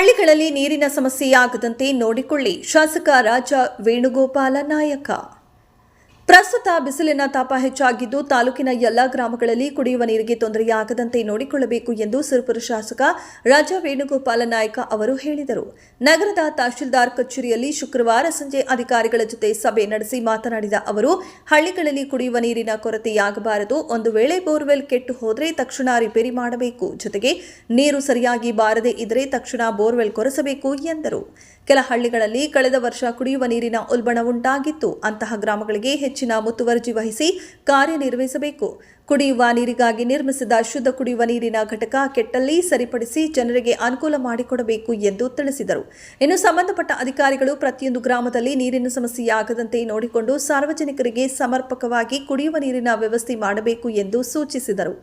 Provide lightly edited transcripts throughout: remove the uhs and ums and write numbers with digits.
ಹಳ್ಳಿಗಳಲ್ಲಿ ನೀರಿನ ಸಮಸ್ಯೆಯಾಗದಂತೆ ನೋಡಿಕೊಳ್ಳಿ ಶಾಸಕ ರಾಜ ವೇಣುಗೋಪಾಲ ನಾಯಕ. ಪ್ರಸ್ತುತ ಬಿಸಿಲಿನ ತಾಪ ಹೆಚ್ಚಾಗಿದ್ದು ತಾಲೂಕಿನ ಎಲ್ಲಾ ಗ್ರಾಮಗಳಲ್ಲಿ ಕುಡಿಯುವ ನೀರಿಗೆ ತೊಂದರೆಯಾಗದಂತೆ ನೋಡಿಕೊಳ್ಳಬೇಕು ಎಂದು ಸಿರುಪುರ ಶಾಸಕ ರಾಜ ವೇಣುಗೋಪಾಲ ನಾಯಕ ಅವರು ಹೇಳಿದರು. ನಗರದ ತಹಶೀಲ್ದಾರ್ ಕಚೇರಿಯಲ್ಲಿ ಶುಕ್ರವಾರ ಸಂಜೆ ಅಧಿಕಾರಿಗಳ ಜೊತೆ ಸಭೆ ನಡೆಸಿ ಮಾತನಾಡಿದ ಅವರು, ಹಳ್ಳಿಗಳಲ್ಲಿ ಕುಡಿಯುವ ನೀರಿನ ಕೊರತೆಯಾಗಬಾರದು. ಒಂದು ವೇಳೆ ಬೋರ್ವೆಲ್ ಕೆಟ್ಟು ಹೋದರೆ ತಕ್ಷಣ ರಿಪೇರಿ ಮಾಡಬೇಕು. ಜೊತೆಗೆ ನೀರು ಸರಿಯಾಗಿ ಬಾರದೇ ಇದ್ದರೆ ತಕ್ಷಣ ಬೋರ್ವೆಲ್ ಕೊರೆಸಬೇಕು ಎಂದರು. ಕೆಲ ಹಳ್ಳಿಗಳಲ್ಲಿ ಕಳೆದ ವರ್ಷ ಕುಡಿಯುವ ನೀರಿನ ಉಲ್ಬಣ ಉಂಟಾಗಿತ್ತು. ಅಂತಹ ಗ್ರಾಮಗಳಿಗೆ ಹೆಚ್ಚಿನ ಮುತುವರ್ಜಿ ವಹಿಸಿ ಕಾರ್ಯನಿರ್ವಹಿಸಬೇಕು. ಕುಡಿಯುವ ನೀರಿಗಾಗಿ ನಿರ್ಮಿಸಿದ ಶುದ್ಧ ಕುಡಿಯುವ ನೀರಿನ ಘಟಕ ಕೆಟ್ಟಲ್ಲಿ ಸರಿಪಡಿಸಿ ಜನರಿಗೆ ಅನುಕೂಲ ಮಾಡಿಕೊಡಬೇಕು ಎಂದು ತಿಳಿಸಿದರು. ಇನ್ನು ಸಂಬಂಧಪಟ್ಟ ಅಧಿಕಾರಿಗಳು ಪ್ರತಿಯೊಂದು ಗ್ರಾಮದಲ್ಲಿ ನೀರಿನ ಸಮಸ್ಯೆಯಾಗದಂತೆ ನೋಡಿಕೊಂಡು ಸಾರ್ವಜನಿಕರಿಗೆ ಸಮರ್ಪಕವಾಗಿ ಕುಡಿಯುವ ನೀರಿನ ವ್ಯವಸ್ಥೆ ಮಾಡಬೇಕು ಎಂದು ಸೂಚಿಸಿದರು.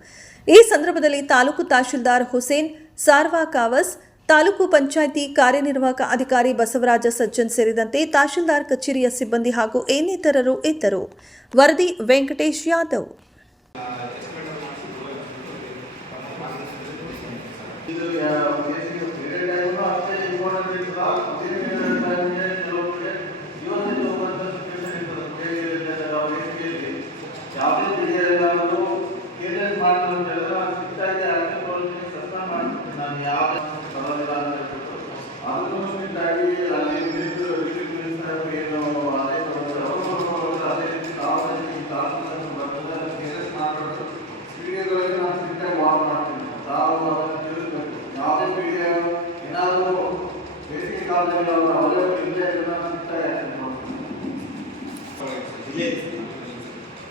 ಈ ಸಂದರ್ಭದಲ್ಲಿ ತಾಲೂಕು ತಹಶೀಲ್ದಾರ್ ಹುಸೇನ್ ಸಾರ್ವಾಕಾವಸ್, ತಾಲೂಕು ಪಂಚಾಯಿತಿ ಕಾರ್ಯನಿರ್ವಾಹಕ ಅಧಿಕಾರಿ ಬಸವರಾಜ ಸಜ್ಜನ್ ಸೇರಿದಂತೆ ತಹಶೀಲ್ದಾರ್ ಕಚೇರಿಯ ಸಿಬ್ಬಂದಿ ಹಾಗೂ ಇನ್ನಿತರರು ಇದ್ದರು. ವರದಿ ವೆಂಕಟೇಶ್ ಯಾದವ್.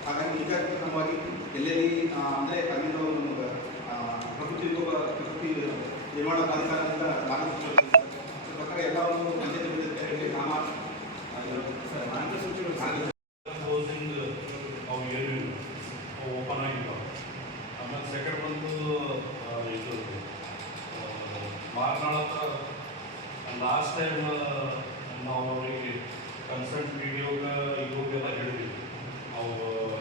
ಹಾಗಾಗಿ ಈಗ ಕ್ರಮವಾಗಿ ಎಲ್ಲೆಲ್ಲಿ ಅಂದರೆ ಅಲ್ಲಿನ ಪ್ರಕೃತಿ ನಿರ್ಮಾಣ ಪ್ರಾಧಿಕಾರದಿಂದ ಪ್ರಕಾರ ಎಲ್ಲವನ್ನು ಪಂಚಾಯತ್ ಓಪನ್ ಆಗಿತ್ತು. ಆಮೇಲೆ ಸೆಕೆಂಡ್ ಬಂದು ಇದು ಮಾರ್ನಾಳ ಲಾಸ್ಟ್ ಟೈಮ್ ನಾವು ಅವರಿಗೆ ಕನ್ಸಲ್ಟ್ ವಿಡಿಯೋಗೆ ಇವಾಗೆಲ್ಲ ಹೇಳಿದ್ವಿ. ನಾವು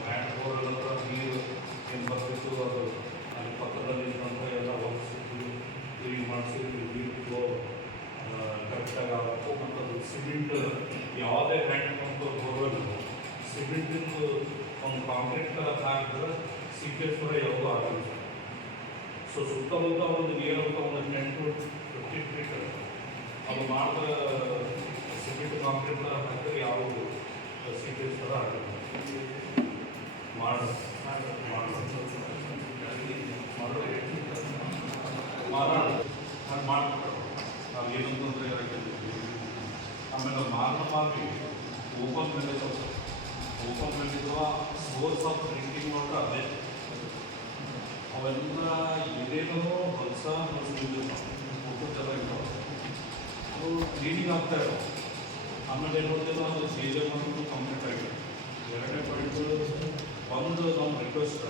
ಹ್ಯಾಂಡ್ ಬೋರ್ಡ್ ಹತ್ರ ನೀರು ಏನು ಬರ್ತಿತ್ತು ಅದು ಅಲ್ಲಿ ಪಕ್ಕದಲ್ಲಿ ಅಂತ ಎಲ್ಲ ಹೊಲಿಸಿದ್ದು ಕ್ಲೀನ್ ಮಾಡಿಸಿದ್ದು ನೀರು ಫ್ಲೋ ಕರೆಕ್ಟಾಗಿ ಆಗಬೇಕು. ಮತ್ತು ಅದು ಸಿಮೆಂಟ್ ಯಾವುದೇ ಹ್ಯಾಂಡ್ ಪಂಪ್ ಬೋರ್ವೆಲ್ ಸಿಮೆಂಟಿಂದು ಒಂದು ಕಾಂಕ್ರೀಟ್ ಹಾಕಿದ್ರೆ ಸೀಕೇಜ್ ಕೂಡ ಯಾವುದೂ ಆಗಲ್ಲ. ಸೊ ಸುತ್ತಮುತ್ತ ಒಂದು ನೀರು ಅಂತ ಒಂದು 10 to 15 feet ಅದು ಮಾಡಿದ್ರೆ ಸಿಮೆಂಟ್ ಕಾಂಕ್ರೀಟ್ ಹಾಕಿದ್ರೆ ಯಾವುದು ಸೀಕೇಜ್ ಥರ ಆಗಲ್ಲ. ಮಾಡ್ತಾರೆ ನಾವು ಏನಂತಂದರೆ ಆಮೇಲೆ ಮಾನವಾಗಿ ಓಪನ್ ಮೇಲಿರುವ ಸೋರ್ಸ್ ಆಫ್ ಡ್ರಿಂಕಿಂಗ್ ವಾಟರ್ ಅದೇ ಅವೆಲ್ಲ ಏನೇನೋ ಹೊಸ ಊಟದೆಲ್ಲ ಇರ್ತಾವೆ. ಅದು ಕ್ಲೀನಿಂಗ್ ಆಗ್ತಾ ಇರೋ ಆಮೇಲೆ ಏನು ಮಾಡ್ತೀವಿ ನಾವು ಸ್ಟೇಜ್ ಬಂದು ಕಂಪ್ಲೀಟ್ ಆಗಿದೆ. ಎರಡನೇ ಪಾಯಿಂಟ್ ಒಂದು ನಮ್ಮ ರಿಕ್ವೆಸ್ಟ್